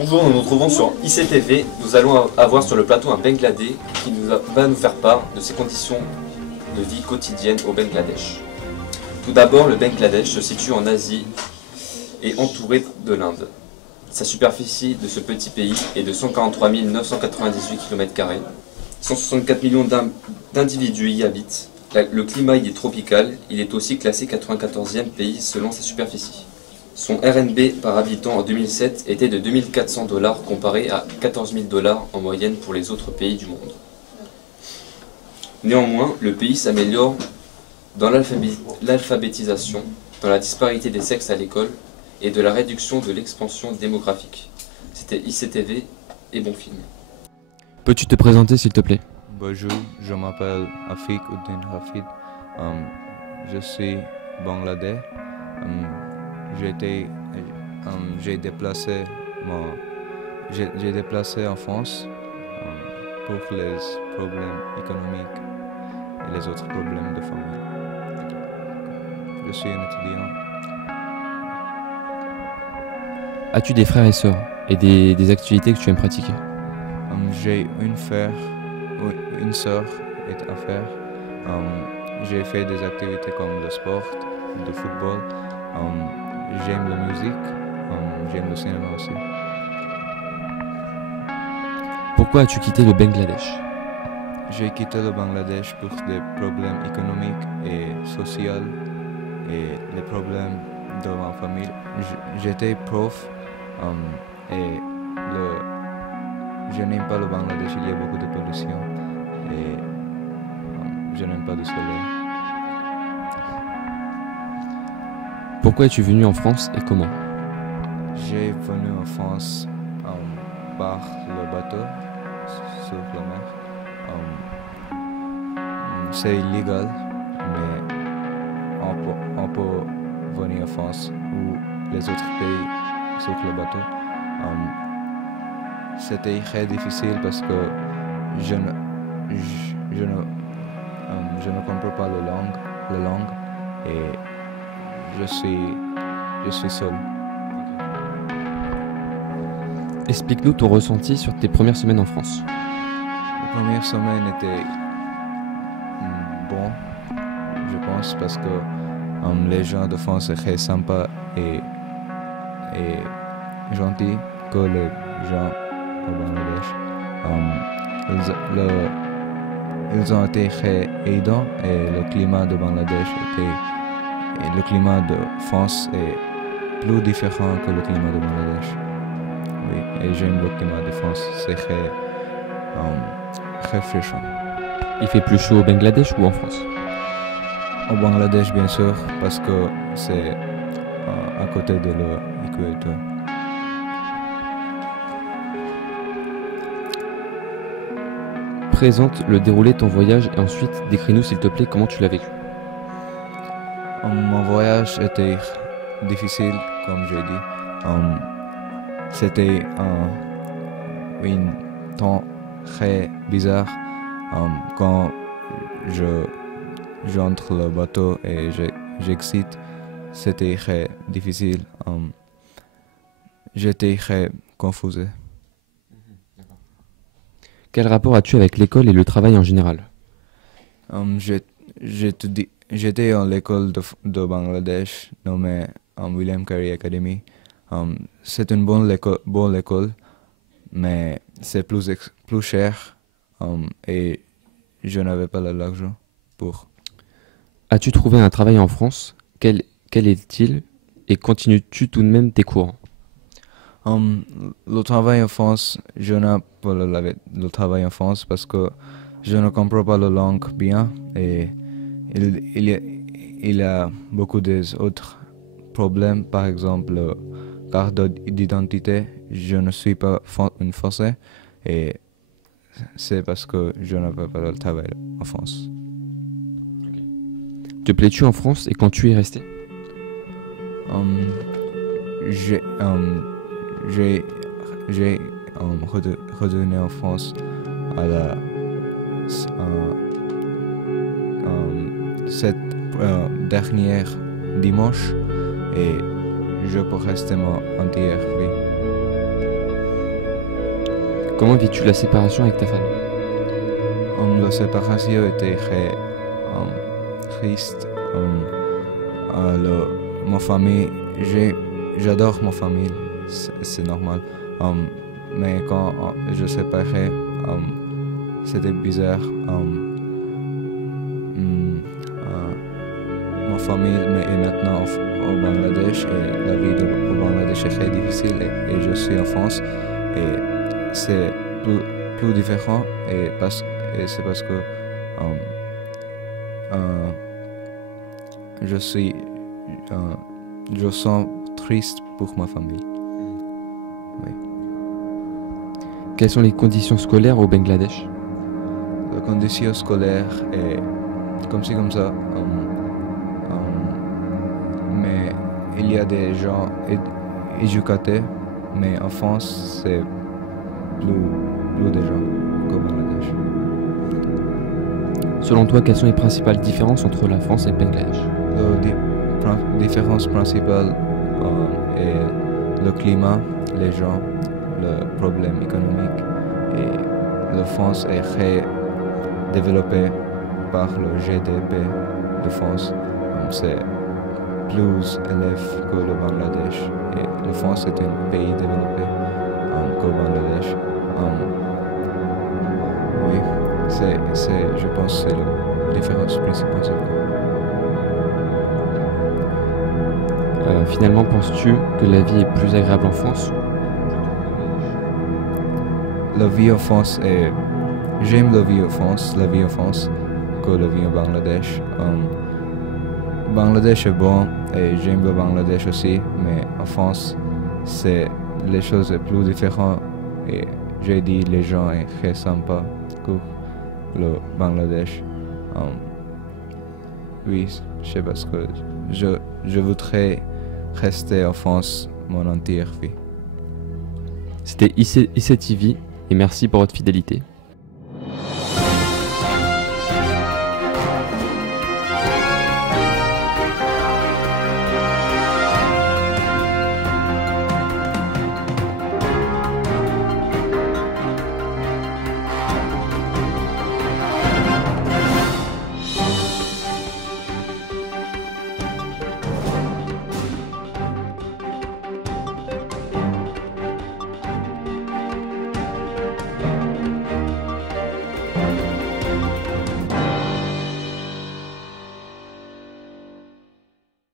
Bonjour, nous nous retrouvons sur ICTV. Nous allons avoir sur le plateau un Bangladais qui va nous faire part de ses conditions de vie quotidienne au Bangladesh. Tout d'abord, le Bangladesh se situe en Asie et entouré de l'Inde. Sa superficie de ce petit pays est de 143 998 km². 164 millions d'individus y habitent. Le climat y est tropical. Il est aussi classé 94e pays selon sa superficie. Son RNB par habitant en 2007 était de 2400 $ comparé à 14 000 $ en moyenne pour les autres pays du monde. Néanmoins, le pays s'améliore dans l'alphabétisation, dans la disparité des sexes à l'école et de la réduction de l'expansion démographique. C'était ICTV et bon film. Peux-tu te présenter s'il te plaît? Bonjour, je m'appelle Afik Uddin Hafid. Je suis Bangladais. J'ai déplacé en France pour les problèmes économiques et les autres problèmes de famille. Je suis un étudiant. As-tu des frères et sœurs et des activités que tu aimes pratiquer? J'ai une sœur à faire. J'ai fait des activités comme le sport, le football. J'aime la musique, j'aime le cinéma aussi. Pourquoi as-tu quitté le Bangladesh? J'ai quitté le Bangladesh pour des problèmes économiques et sociaux et les problèmes de ma famille. J'étais prof et je n'aime pas le Bangladesh, il y a beaucoup de pollution et je n'aime pas le soleil. Pourquoi es-tu venu en France et comment? J'ai venu en France par le bateau sur la mer. C'est illégal, mais on peut venir en France ou les autres pays sur le bateau. C'était très difficile parce que je ne comprends pas la langue et je suis seul. Explique-nous ton ressenti sur tes premières semaines en France. Les premières semaines étaient bon, je pense, parce que les gens de France sont très sympas et gentils que les gens au Bangladesh. Ils ont été très aidants et le climat de Bangladesh et le climat de France est plus différent que le climat de Bangladesh. Oui, et j'aime le climat de France, c'est très rafraîchissant. Il fait plus chaud au Bangladesh ou en France? Au Bangladesh, bien sûr, parce que c'est à côté de l'équateur. Présente le déroulé de ton voyage et ensuite décris-nous s'il te plaît comment tu l'as vécu. Mon voyage était difficile, comme j'ai dit. C'était un temps très bizarre quand j'entre le bateau et j'exite. C'était très difficile. J'étais très confus. Quel rapport as-tu avec l'école et le travail en général? J'étais à l'école de Bangladesh nommée William Carey Academy. C'est une bonne école, mais c'est plus cher et je n'avais pas l'argent pour. As-tu trouvé un travail en France? Quel est-il? Et continues-tu tout de même tes cours? Le travail en France, je n'ai pas le travail en France parce que je ne comprends pas la langue bien et il y a beaucoup d'autres problèmes, par exemple carte d'identité. Je ne suis pas un Français et c'est parce que je n'ai pas le travail en France. Te plais-tu en France et quand tu y es resté? J'ai retourné en France à cette dernière dimanche et je peux rester mon entière vie. Comment vis-tu la séparation avec ta famille? La séparation était très triste. Ma famille, j'adore ma famille, c'est normal. Mais quand je séparais, c'était bizarre. Ma famille est maintenant au Bangladesh et la vie au Bangladesh est très difficile et je suis en France et c'est plus différent et c'est parce que je sens triste pour ma famille. Oui. Quelles sont les conditions scolaires au Bangladesh? La condition scolaire est comme ci comme ça. Mais il y a des gens éducatés, mais en France, c'est plus des gens qu'au Bangladesh. Selon toi, quelles sont les principales différences entre la France et le Bangladesh? La différence principale est le climat, les gens, le problème économique et la France est très développée par le GDP de France. C'est plus élève que le Bangladesh et la France est un pays développé qu'au Bangladesh. Oui, je pense que c'est la différence principale. Finalement, penses-tu que la vie est plus agréable en France? La vie en France est... J'aime la vie en France que la vie au Bangladesh. Bangladesh est bon et j'aime le Bangladesh aussi, mais en France, les choses sont plus différentes et j'ai dit les gens sont très sympas que le Bangladesh. Oui, je sais parce que je voudrais rester en France mon entière vie. C'était ICTV et merci pour votre fidélité.